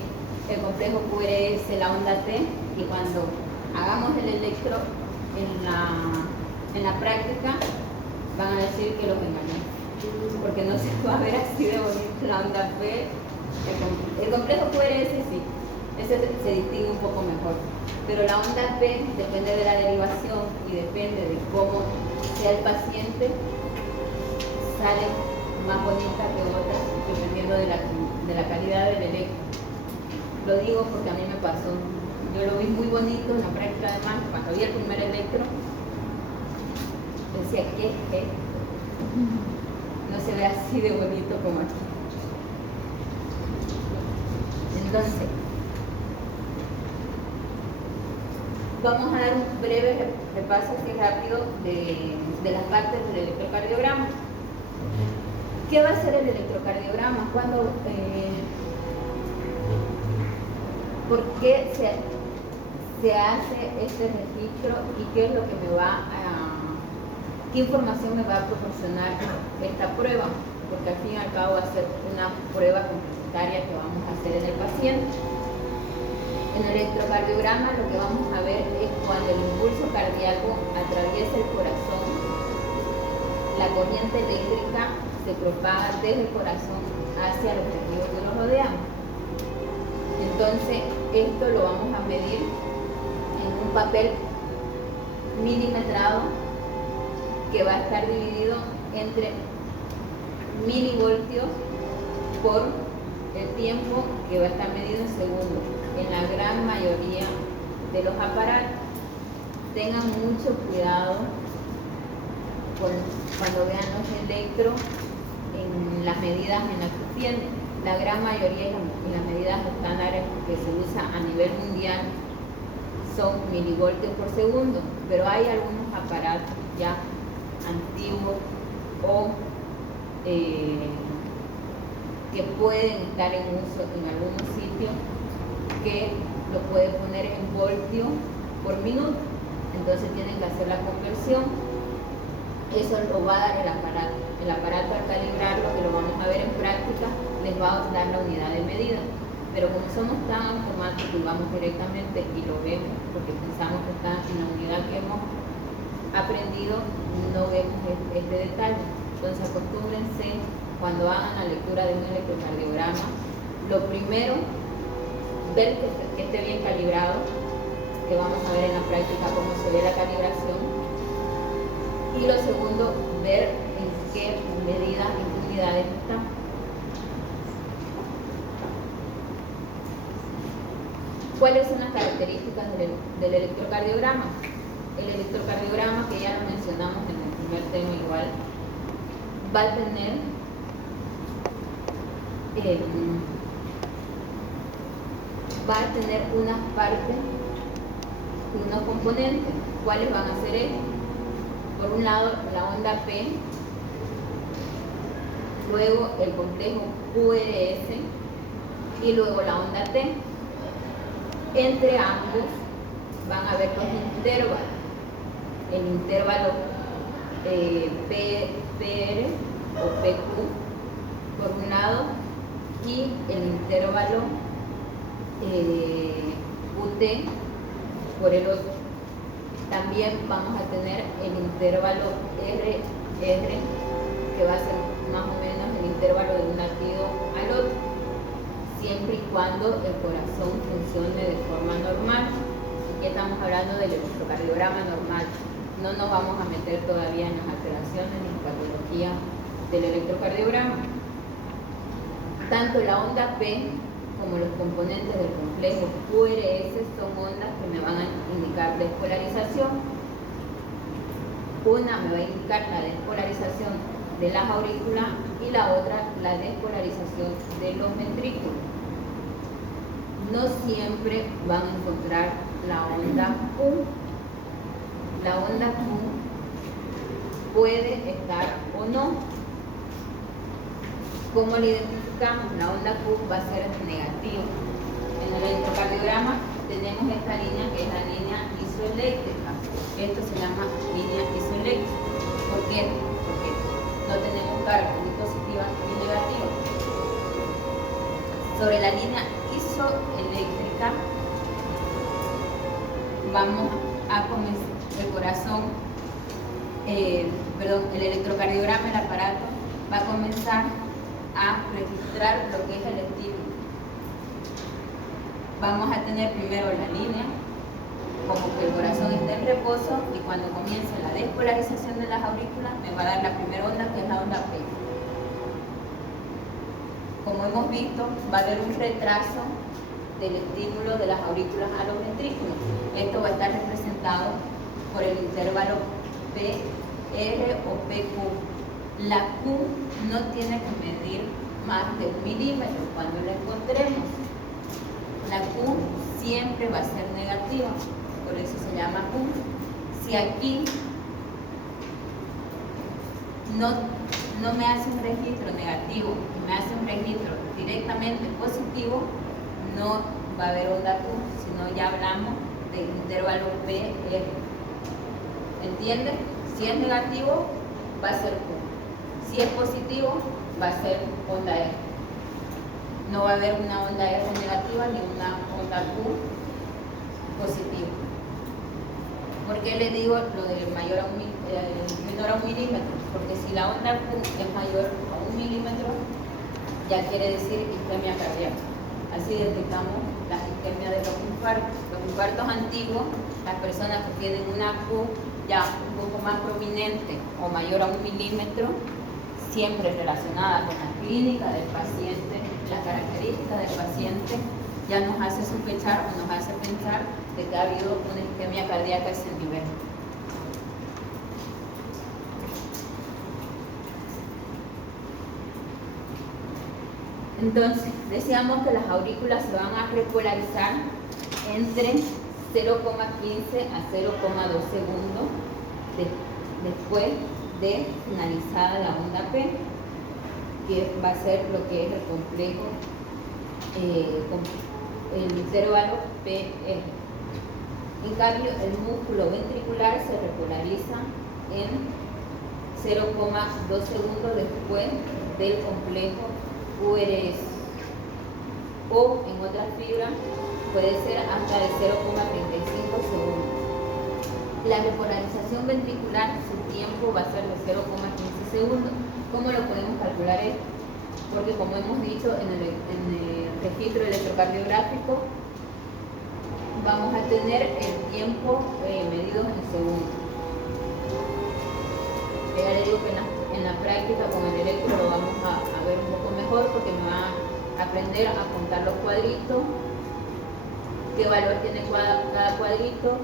el complejo QRS, la onda T, y cuando hagamos el electro en la práctica, van a decir que los engañé, porque no se va a ver así de bonito la onda P. El complejo QRS sí, ese se distingue un poco mejor, pero la onda P depende de la derivación y depende de cómo sea el paciente, sale más bonita que otra dependiendo de la calidad del electro. Lo digo porque a mí me pasó, yo lo vi muy bonito en la práctica. Además, cuando vi el primer electro decía, ¿qué es esto? No se ve así de bonito como aquí. Entonces, vamos a dar un breve repaso así rápido de las partes del electrocardiograma. ¿Qué va a ser el electrocardiograma? ¿Por qué se hace este registro y qué es lo que qué información me va a proporcionar esta prueba? Porque al fin y al cabo va a ser una prueba complementaria que vamos a hacer en el paciente. En el electrocardiograma lo que vamos a ver es cuando el impulso cardíaco atraviesa el corazón, la corriente eléctrica se propaga desde el corazón hacia los tejidos que lo rodean. Entonces, esto lo vamos a medir en un papel milimetrado que va a estar dividido entre milivoltios por el tiempo que va a estar medido en segundos. En la gran mayoría de los aparatos, tengan mucho cuidado cuando vean los electros en las medidas en las que tienen. La gran mayoría en las medidas estándares que se usa a nivel mundial son milivoltios por segundo, pero hay algunos aparatos ya antiguos o que pueden estar en uso en algunos sitios que lo pueden poner en voltio por minuto. Entonces tienen que hacer la conversión. Eso lo va a dar el aparato. El aparato, al calibrarlo, que lo vamos a ver en práctica, les va a dar la unidad de medida. Pero como somos tan automáticos y vamos directamente y lo vemos porque pensamos que está en la unidad que hemos aprendido, no vemos este detalle. Entonces acostúmbrense, cuando hagan la lectura de un electrocardiograma, lo primero, ver que esté bien calibrado, que vamos a ver en la práctica cómo se ve la calibración. Y lo segundo, ver en qué medidas, en qué unidades está. ¿Cuáles son las características del electrocardiograma? El electrocardiograma, que ya lo mencionamos en el primer tema igual, va a tener unas partes y unos componentes. ¿Cuáles van a ser estos? Por un lado, la onda P, luego el complejo QRS y luego la onda T. Entre ambos van a haber los intervalos. El intervalo PR o PQ por un lado y el intervalo QT por el otro. También vamos a tener el intervalo RR, que va a ser más o menos el intervalo de un latido al otro, siempre y cuando el corazón funcione de forma normal. Aquí estamos hablando del electrocardiograma normal, no nos vamos a meter todavía en las alteraciones ni en patología del electrocardiograma. Tanto la onda P como los componentes del complejo QRS son ondas que me van a indicar despolarización. Una me va a indicar la despolarización de las aurículas y la otra la despolarización de los ventrículos. No siempre van a encontrar la onda Q. La onda Q puede estar o no. ¿Cómo la identificamos? La onda Q va a ser negativa. En el electrocardiograma tenemos esta línea que es la línea isoeléctrica. Esto se llama línea isoeléctrica. ¿Por qué? Porque no tenemos carga ni positiva ni negativa. Sobre la línea isoeléctrica vamos a comenzar el corazón, el electrocardiograma, el aparato, va a comenzar a registrar lo que es el estímulo. Vamos a tener primero la línea, como que el corazón está en reposo, y cuando comience la despolarización de las aurículas me va a dar la primera onda, que es la onda P. Como hemos visto, va a haber un retraso del estímulo de las aurículas a los ventrículos. Esto va a estar representado por el intervalo PR o PQ. La Q no tiene que medir más de 1 milímetro cuando la encontremos. La Q siempre va a ser negativa, por eso se llama Q. Si aquí no me hace un registro negativo, me hace un registro directamente positivo, no va a haber onda Q, sino ya hablamos del intervalo PR. ¿Entienden? Si es negativo, va a ser Q. Si es positivo, va a ser onda R. No va a haber una onda R negativa ni una onda Q positiva. ¿Por qué le digo lo del menor a 1 milímetro? Porque si la onda Q es mayor a 1 milímetro, ya quiere decir isquemia cardíaca. Así detectamos la isquemia de los infartos. Los infartos antiguos, las personas que tienen una Q ya un poco más prominente o mayor a 1 milímetro, siempre relacionada con la clínica del paciente, las características del paciente, ya nos hace sospechar o nos hace pensar de que ha habido una isquemia cardíaca a ese nivel. Entonces, decíamos que las aurículas se van a repolarizar entre 0,15 a 0,2 segundos después de finalizada la onda P, que va a ser lo que es el complejo, el intervalo PE. En cambio, el músculo ventricular se repolariza en 0,2 segundos después del complejo QRS, o en otras fibras puede ser hasta de 0,35 segundos. La repolarización ventricular, su tiempo va a ser de 0,15 segundos. ¿Cómo lo podemos calcular esto? Porque como hemos dicho en el registro electrocardiográfico, vamos a tener el tiempo medido en segundos. Ya le digo que en la práctica con el electro lo vamos a ver un poco mejor, porque me va a aprender a contar los cuadritos, qué valor tiene cada cuadrito,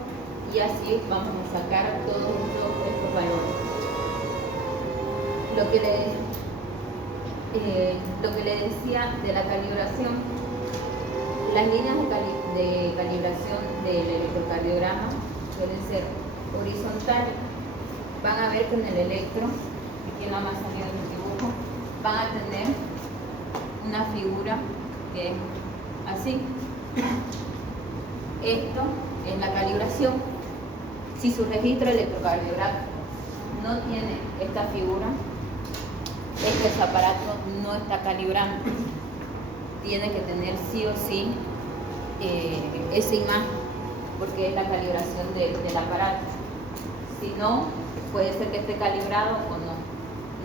y así vamos a sacar todos estos valores. Lo que le decía de la calibración, las líneas de calibración del electrocardiograma suelen ser horizontales. Van a ver que en el electro, aquí en la más salida del dibujo, van a tener una figura que es así. Esto es la calibración. Si su registro electrocardiográfico no tiene esta figura, es que su aparato no está calibrando. Tiene que tener sí o sí esa imagen, porque es la calibración del aparato. Si no, puede ser que esté calibrado o no.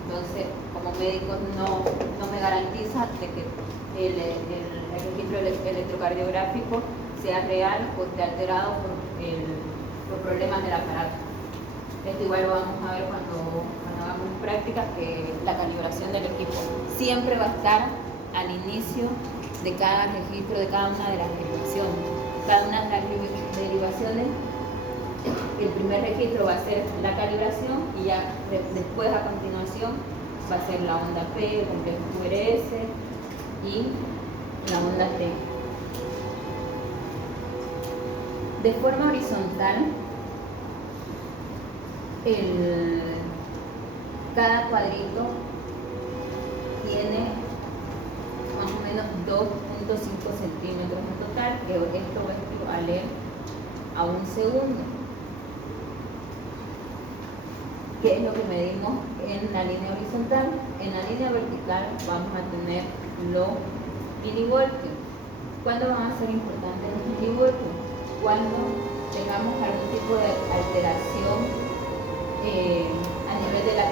Entonces, como médico no me garantiza de que el registro electrocardiográfico sea real o esté alterado por problemas del aparato. Esto igual lo vamos a ver cuando hagamos prácticas, que la calibración del equipo siempre va a estar al inicio de cada registro, de cada una de las derivaciones. Cada una de las derivaciones, el primer registro va a ser la calibración y ya después a continuación va a ser la onda P, el complejo QRS y la onda T. De forma horizontal, cada cuadrito tiene más o menos 2.5 centímetros en total, que esto va a equivaler a un segundo. ¿Qué es lo que medimos en la línea horizontal? En la línea vertical vamos a tener los milivoltios. ¿Cuándo van a ser importantes los milivoltios? Cuando tengamos algún tipo de alteración a nivel de la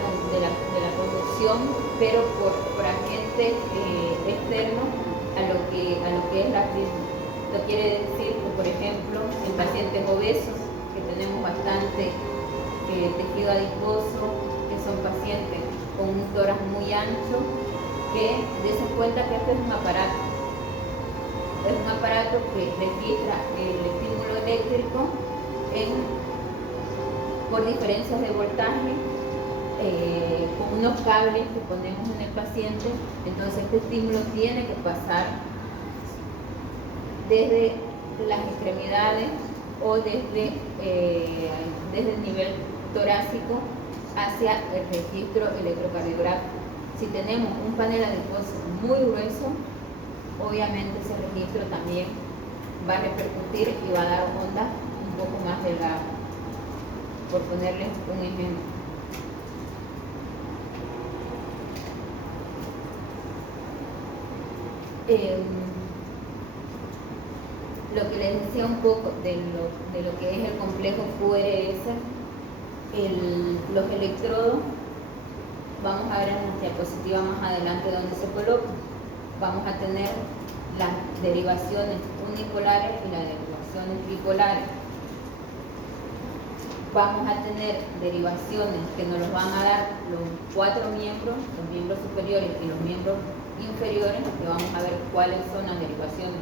conducción, pero por agentes externos a lo que es la prisma. Esto quiere decir que, por ejemplo, en pacientes obesos, que tenemos bastante tejido adiposo, que son pacientes con un tórax muy ancho, que desen cuenta que este es un aparato. Es un aparato que registra el estímulo eléctrico por diferencias de voltaje, con unos cables que ponemos en el paciente. Entonces este estímulo tiene que pasar desde las extremidades o desde el nivel torácico hacia el registro electrocardiográfico. Si tenemos un panel adiposo muy grueso, obviamente ese registro también va a repercutir y va a dar ondas un poco más delgadas, por ponerles un ejemplo. Lo que les decía un poco de lo que es el complejo QRS, los electrodos, vamos a ver en la diapositiva más adelante donde se colocan. Vamos a tener las derivaciones unipolares y las derivaciones bipolares. Vamos a tener derivaciones que nos los van a dar los 4 miembros, los miembros superiores y los miembros inferiores, que vamos a ver cuáles son las derivaciones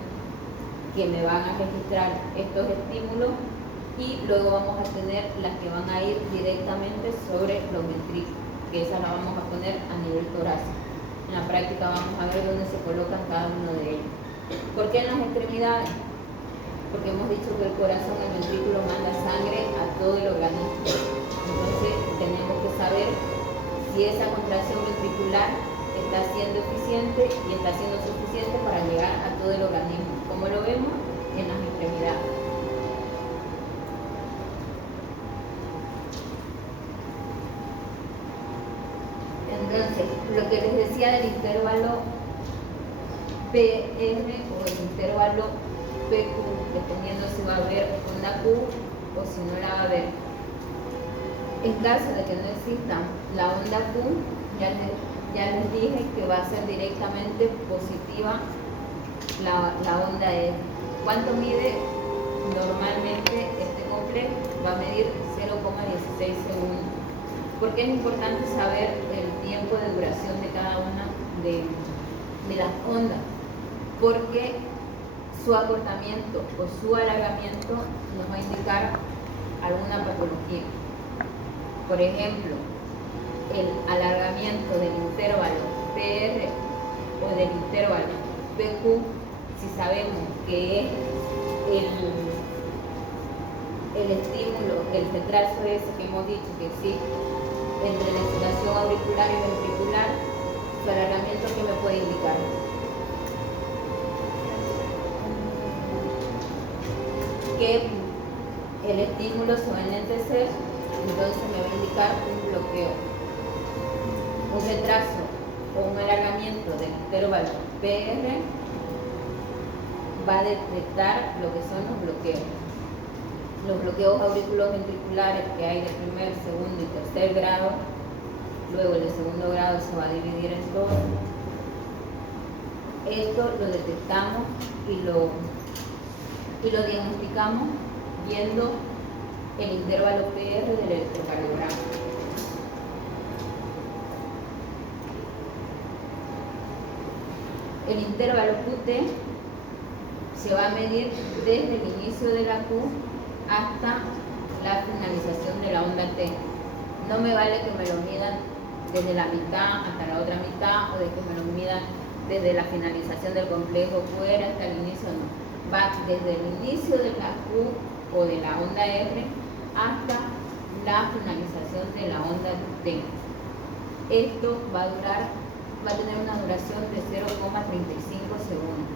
que me van a registrar estos estímulos, y luego vamos a tener las que van a ir directamente sobre los ventrículos, que esas las vamos a poner a nivel torácico. En la práctica vamos a ver dónde se colocan cada uno de ellos. ¿Por qué en las extremidades? Porque hemos dicho que el corazón, el ventrículo, manda sangre a todo el organismo. Entonces tenemos que saber si esa contracción ventricular está siendo eficiente y está siendo suficiente para llegar a todo el organismo, como lo vemos en las extremidades. Entonces, lo que les decía del intervalo PR o el intervalo PQ, dependiendo si va a haber onda Q o si no la va a haber. En caso de que no exista la onda Q, ya les dije que va a ser directamente positiva la onda E. ¿Cuánto mide normalmente este complejo? Va a medir 0,16 segundos. ¿Por qué es importante saber el tiempo de duración de cada una de las ondas? Porque su acortamiento o su alargamiento nos va a indicar alguna patología. Por ejemplo, el alargamiento del intervalo PR o del intervalo PQ, si sabemos que es el estímulo, el retraso ese que hemos dicho que existe entre la excitación auricular y ventricular, su alargamiento, ¿qué me puede indicar? Que el estímulo se va a enlentecer, entonces me va a indicar un bloqueo. Un retraso o un alargamiento del intervalo PR va a detectar lo que son los bloqueos. Los bloqueos auriculoventriculares que hay de primer, segundo y tercer grado, luego el de segundo grado se va a dividir en dos. Esto lo detectamos y lo diagnosticamos viendo el intervalo PR del electrocardiograma. El intervalo QT se va a medir desde el inicio de la Q hasta la finalización de la onda T. No me vale que me lo midan desde la mitad hasta la otra mitad o de que me lo midan desde la finalización del complejo QR hasta el inicio, no. Va desde el inicio de la Q o de la onda R hasta la finalización de la onda T. Esto va a tener una duración de 0,35 segundos.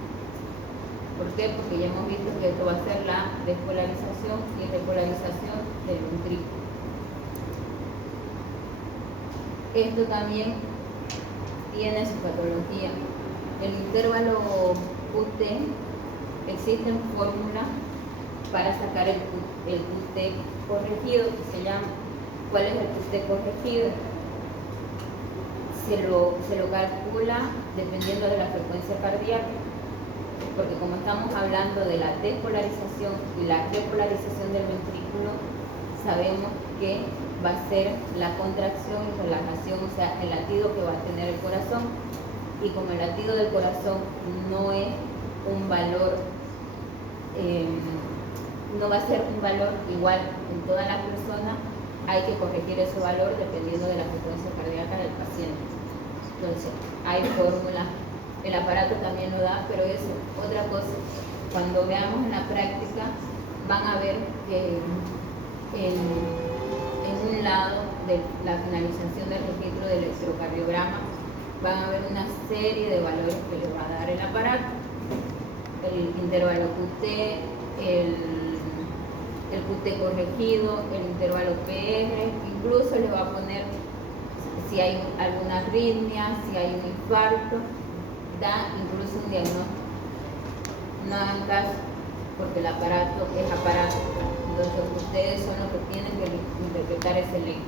¿Por qué? Porque ya hemos visto que esto va a ser la despolarización y repolarización del ventrículo. Esto también tiene su patología. El intervalo QT, existen fórmulas para sacar el QT corregido, que se llama. ¿Cuál es el QT corregido? Se lo calcula dependiendo de la frecuencia cardíaca, porque como estamos hablando de la despolarización y la repolarización del ventrículo, sabemos que va a ser la contracción y relajación, o sea, el latido que va a tener el corazón. Y como el latido del corazón no es un valor, no va a ser un valor igual en todas las personas, hay que corregir ese valor dependiendo de la frecuencia cardíaca del paciente. Entonces, hay fórmulas, el aparato también lo da, pero eso, otra cosa, cuando veamos en la práctica, van a ver que en un lado de la finalización del registro del electrocardiograma van a ver una serie de valores que le va a dar el aparato, el intervalo QT, el QT corregido, el intervalo PR, incluso le va a poner si hay alguna arritmia, si hay un infarto, da incluso un diagnóstico. No hagan caso, porque el aparato es aparato. Entonces ustedes son los que tienen que interpretar ese ley.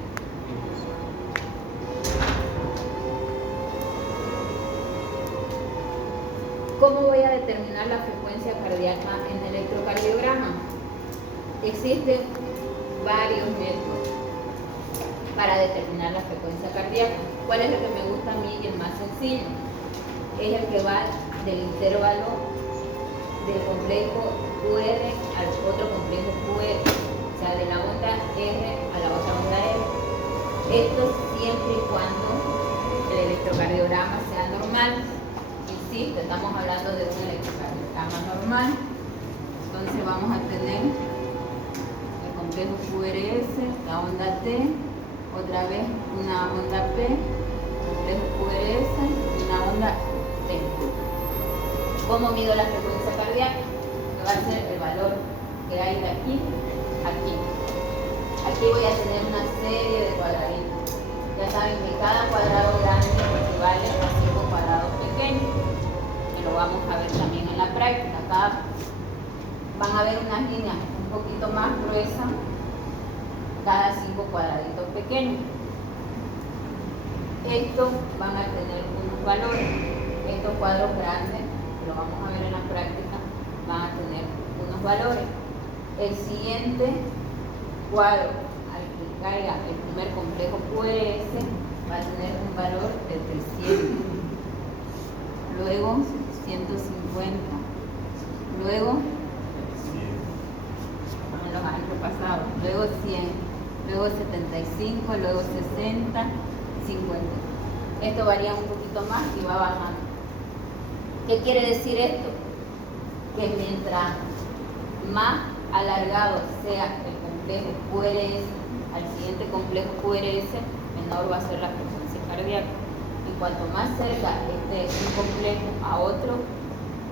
¿Cómo voy a determinar la frecuencia cardíaca en el electrocardiograma? Existen varios métodos para determinar la frecuencia cardíaca. ¿Cuál es el que me gusta a mí y el más sencillo? Es el que va del intervalo del complejo QR al otro complejo QR, o sea, de la onda R a la otra onda R. Esto siempre y cuando el electrocardiograma sea normal. Insisto, estamos hablando de un electrocardiograma normal. Entonces vamos a tener el complejo QRS, la onda T, otra vez una onda P, complejo QRS y una onda T. ¿Cómo mido la frecuencia cardíaca? Me va a ser el valor que hay de aquí a aquí. Aquí voy a tener una serie de cuadraditos. Ya saben que cada cuadrado grande equivale a 5 cuadrados pequeños. Que lo vamos a ver también en la práctica. Acá van a ver unas líneas un poquito más gruesas cada 5 cuadraditos pequeños. Estos van a tener unos valores. Estos cuadros grandes, lo vamos a ver en la práctica, van a tener unos valores. El siguiente cuadro al que caiga el primer complejo QRS va a tener un valor de 300, luego 150, luego en los años pasados, luego 100, luego 75, luego 60, 50. Esto varía un poquito más y va bajando. ¿Qué quiere decir esto? Que mientras más alargado sea el complejo QRS al siguiente complejo QRS, menor va a ser la frecuencia cardíaca. Y cuanto más cerca esté un complejo a otro,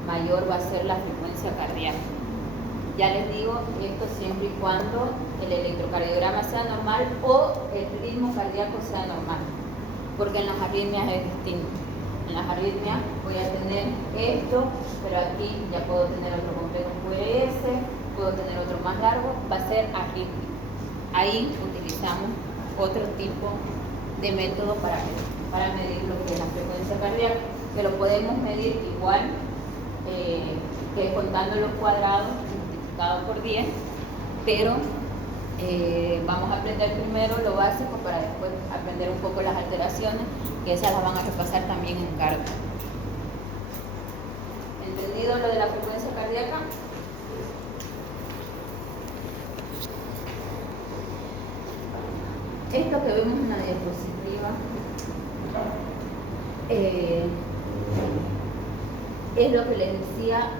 mayor va a ser la frecuencia cardíaca. Ya les digo, esto siempre y cuando el electrocardiograma sea normal o el ritmo cardíaco sea normal, porque en las arritmias es distinto. En las arritmias voy a tener esto, pero aquí ya puedo tener otro complejo QRS, puedo tener otro más largo, va a ser arritmia. Ahí utilizamos otro tipo de método para medir lo que es la frecuencia cardíaca, que lo podemos medir igual que contando los cuadrados multiplicado por 10, pero Vamos a aprender primero lo básico para después aprender un poco las alteraciones, que esas las van a repasar también en cargo. ¿Entendido lo de la frecuencia cardíaca? Esto que vemos en la diapositiva es lo que les decía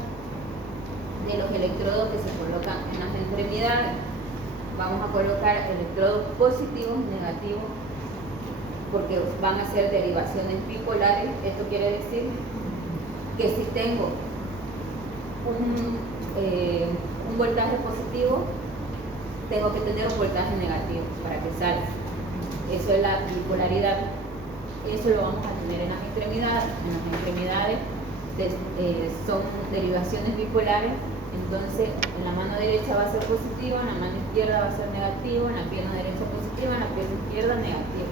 de los electrodos que se colocan en las extremidades. Vamos a colocar electrodos positivos, negativos, porque van a ser derivaciones bipolares. Esto quiere decir que si tengo un voltaje positivo, tengo que tener un voltaje negativo para que salga. Eso es la bipolaridad. Eso lo vamos a tener en las extremidades. En las extremidades son derivaciones bipolares. Entonces, en la mano derecha va a ser positivo, en la mano izquierda va a ser negativo, en la pierna derecha positiva, en la pierna izquierda negativo,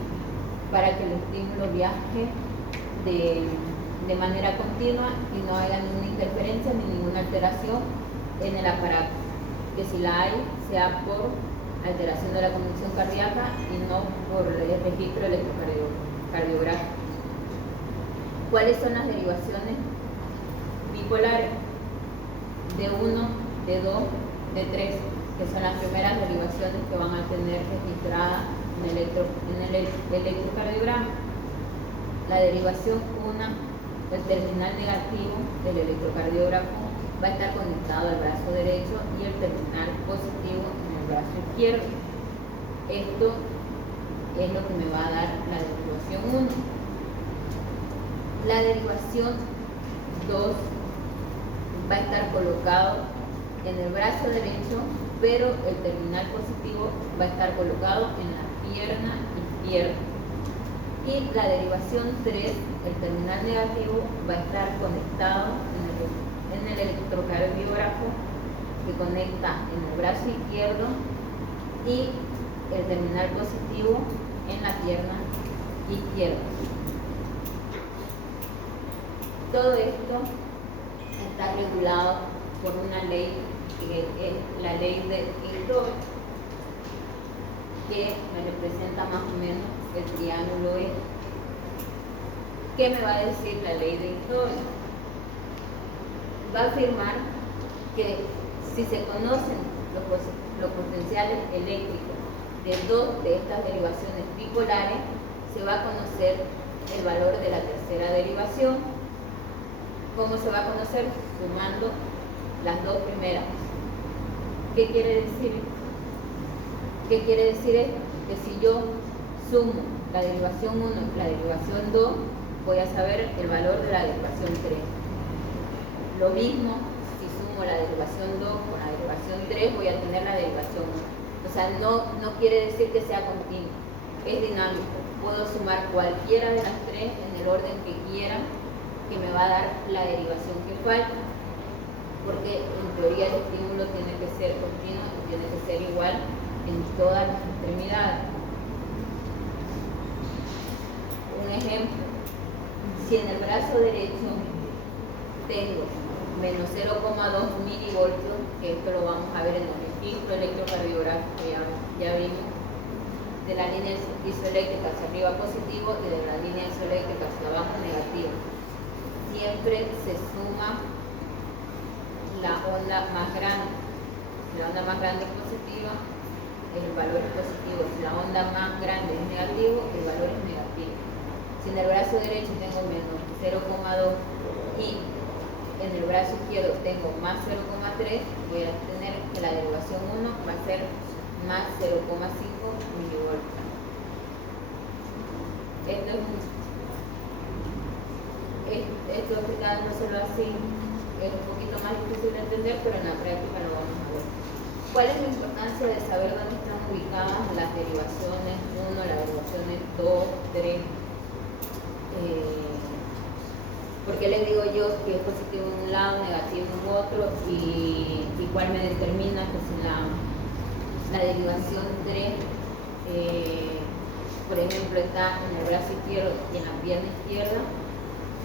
para que el estímulo viaje de manera continua y no haya ninguna interferencia ni ninguna alteración en el aparato, que si la hay sea por alteración de la conducción cardíaca y no por el registro electrocardiográfico. ¿Cuáles son las derivaciones bipolares? De 1, de 2, de 3, que son las primeras derivaciones que van a tener registradas en el electrocardiograma. La derivación 1, el terminal negativo del electrocardiógrafo va a estar conectado al brazo derecho y el terminal positivo en el brazo izquierdo. Esto es lo que me va a dar la derivación 1. La derivación 2 va a estar colocado en el brazo derecho, pero el terminal positivo va a estar colocado en la pierna izquierda. Y la derivación 3, el terminal negativo, va a estar conectado en el electrocardiógrafo que conecta en el brazo izquierdo y el terminal positivo en la pierna izquierda. Todo esto está regulado por una ley que es la ley de Einthoven, que me representa más o menos el triángulo E. ¿Qué me va a decir la ley de Einthoven? Va a afirmar que si se conocen los potenciales eléctricos de dos de estas derivaciones bipolares, se va a conocer el valor de la tercera derivación. ¿Cómo se va a conocer? Sumando las dos primeras. ¿Qué quiere decir? ¿Qué quiere decir esto? Que si yo sumo la derivación 1 y la derivación 2, voy a saber el valor de la derivación 3. Lo mismo, si sumo la derivación 2 con la derivación 3, voy a tener la derivación 1. O sea, no quiere decir que sea continuo, es dinámico. Puedo sumar cualquiera de las tres en el orden que quiera, que me va a dar la derivación que falta, porque en teoría el estímulo tiene que ser continuo y tiene que ser igual en todas las extremidades. Un ejemplo, si en el brazo derecho tengo menos 0,2 milivoltios, que esto lo vamos a ver en el registro electrocardiográfico, ya vimos, de la línea isoeléctrica hacia arriba positivo y de la línea isoeléctrica hacia abajo negativo. Siempre se suma la onda más grande. Si la onda más grande es positiva, el valor es positivo. Si la onda más grande es negativo, el valor es negativo. Si en el brazo derecho tengo menos 0,2 y en el brazo izquierdo tengo más 0,3, voy a tener que la derivación 1 va a ser más 0,5 milivoltios. Esto explicándoselo así es un poquito más difícil de entender, pero en la práctica lo vamos a ver. ¿Cuál es la importancia de saber dónde están ubicadas las derivaciones 1, las derivaciones 2, 3? ¿Por qué les digo yo que es positivo en un lado, negativo en otro? Y cuál me determina que si la derivación 3, por ejemplo, está en el brazo izquierdo y en la pierna izquierda,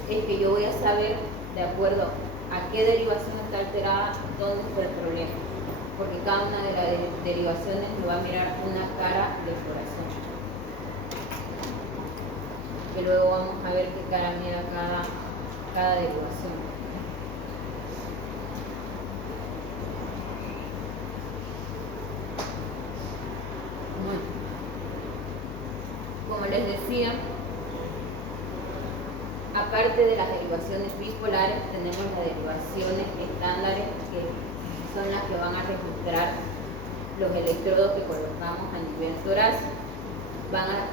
es que yo voy a saber, de acuerdo a qué derivación está alterada, dónde fue el problema. porque cada una de las derivaciones le va a mirar una cara del corazón. Que luego vamos a ver qué cara mira cada derivación. Bueno, como les decía, aparte de las derivaciones bipolares, tenemos las derivaciones estándares, que son las que van a registrar los electrodos que colocamos a nivel torácico. Van a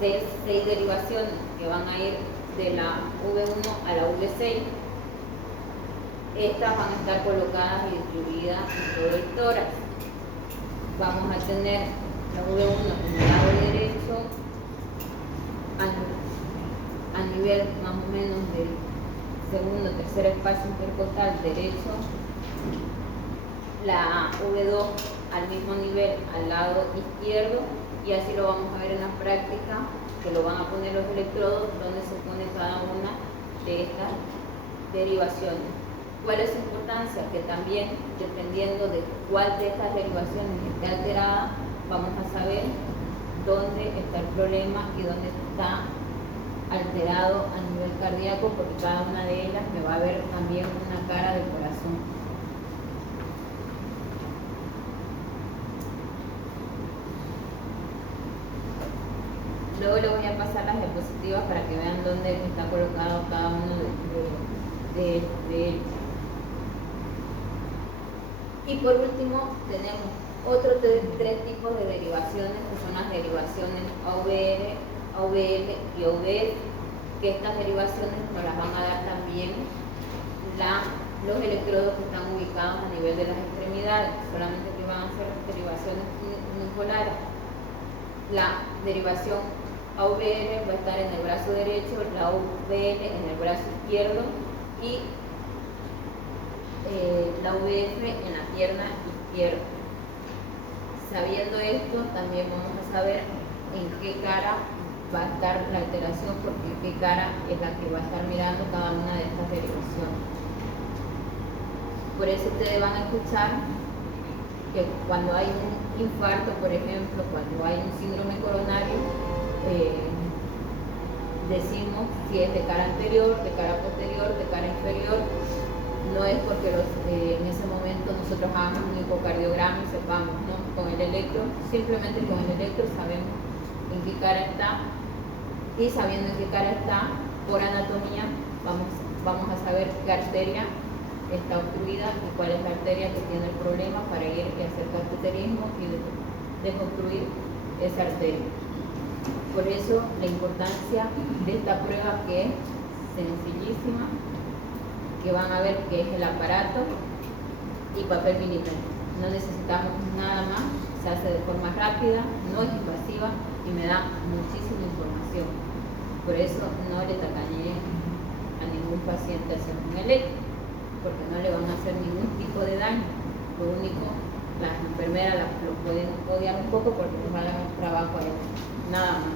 ser 6 derivaciones que van a ir de la V1 a la V6. Estas van a estar colocadas y distribuidas en todo el tórax. Vamos a tener la V1 en el lado derecho, a nivel más o menos del segundo, tercer espacio intercostal derecho, la V2 al mismo nivel al lado izquierdo, y así lo vamos a ver en la práctica, que lo van a poner los electrodos donde se pone cada una de estas derivaciones. ¿Cuál es su importancia? Que también, dependiendo de cuál de estas derivaciones esté alterada, vamos a saber dónde está el problema y dónde está alterado a nivel cardíaco, porque cada una de ellas me va a ver también una cara del corazón. Luego les voy a pasar las diapositivas para que vean dónde está colocado cada uno de ellos. Y por último tenemos otros 3 tipos de derivaciones, que son las derivaciones AVR, AVL y OVF, que estas derivaciones nos las van a dar también los electrodos que están ubicados a nivel de las extremidades, solamente que van a ser derivaciones unipolares. La derivación AVR va a estar en el brazo derecho, la OVL en el brazo izquierdo y la OVF en la pierna izquierda. Sabiendo esto, también vamos a saber en qué cara va a estar la alteración, porque qué cara es la que va a estar mirando cada una de estas derivaciones. Por eso ustedes van a escuchar que cuando hay un infarto, por ejemplo, cuando hay un síndrome coronario, decimos si es de cara anterior, de cara posterior, de cara inferior. No es porque en ese momento nosotros hagamos un ecocardiograma y sepamos, ¿no? Con el electro, simplemente con el electro sabemos en qué cara está, y sabiendo en qué cara está, por anatomía vamos a saber qué arteria está obstruida y cuál es la arteria que tiene el problema, para ir y hacer cateterismo y desobstruir esa arteria. Por eso la importancia de esta prueba, que es sencillísima, que van a ver que es el aparato y papel militar. No necesitamos nada más, se hace de forma rápida, no es invasiva y me da muchísima información. Por eso no le tacañé a ningún paciente hacer un electro, porque no le van a hacer ningún tipo de daño. Lo único, las enfermeras lo pueden odiar un poco porque les va a dar trabajo a ellos, nada más.